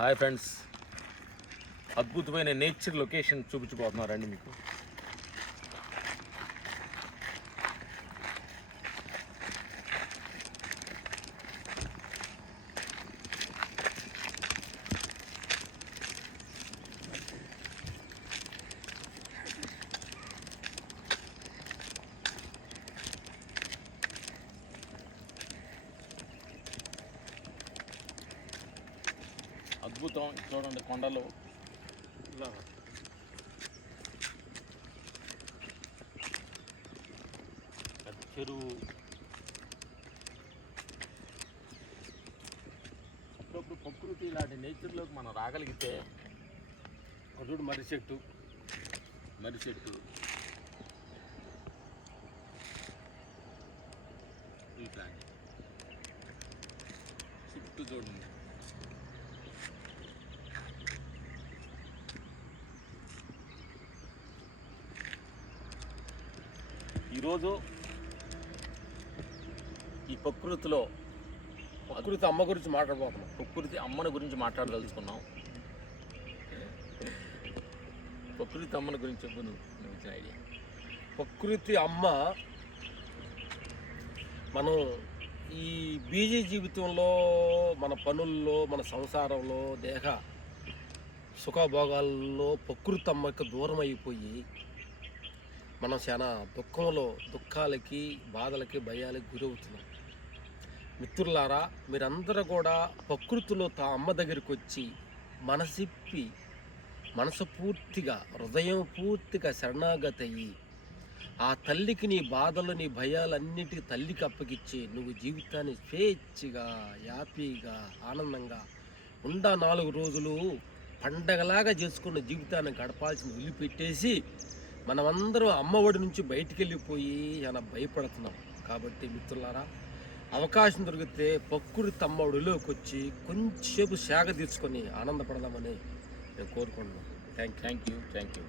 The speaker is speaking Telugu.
Hi friends. అద్భుతమైన నేచర్ లొకేషన్ చూపించబోతున్నారండి మీకు. అద్భుతం. చూడండి కొండలు. ఇలా చెరువు. అప్పుడప్పుడు ప్రకృతి ఇలాంటి నేచర్లోకి మనం రాగలిగితే చూడు మర్రి చెట్టు. మర్రి చెట్టు. ఇట్లాంటి చుట్టూ చూడండి. ఈరోజు ఈ ప్రకృతిలో ప్రకృతి అమ్మ గురించి మాట్లాడబోతున్నాం. ప్రకృతి అమ్మని గురించి మాట్లాడదలుచుకున్నాం. ప్రకృతి అమ్మని గురించి చెప్పు నువ్వు ఇచ్చిన ఐడియా. ప్రకృతి అమ్మ మనం ఈ బీజీ జీవితంలో మన పనుల్లో మన సంసారంలో దేహ సుఖభోగాల్లో ప్రకృతి అమ్మకి దూరం అయిపోయి మనం చాలా దుఃఖంలో దుఃఖాలకి బాధలకి భయాలకి గురవుతున్నాం. మిత్రులారా మీరందరూ కూడా ప్రకృతిలో తా అమ్మ దగ్గరికి వచ్చి మనసిప్పి మనసు పూర్తిగా హృదయం పూర్తిగా శరణాగతి అయ్యి ఆ తల్లికి నీ బాధలు నీ భయాలన్నిటి తల్లికి అప్పగిచ్చి నువ్వు జీవితాన్ని స్వేచ్ఛగా హ్యాపీగా ఆనందంగా ఉండా నాలుగు రోజులు పండగలాగా చేసుకున్న జీవితాన్ని గడపాల్సిన విలుపెట్టేసి మనమందరం అమ్మఒడి నుంచి బయటికి వెళ్ళిపోయి చాలా భయపడుతున్నాం. కాబట్టి మిత్రులారా అవకాశం దొరికితే ప్రకృతి తమ్మడిలోకి వచ్చి కొంచెంసేపు శాఖ తీసుకొని ఆనందపడదామని నేను కోరుకుంటున్నాను. Thank you thank you thank you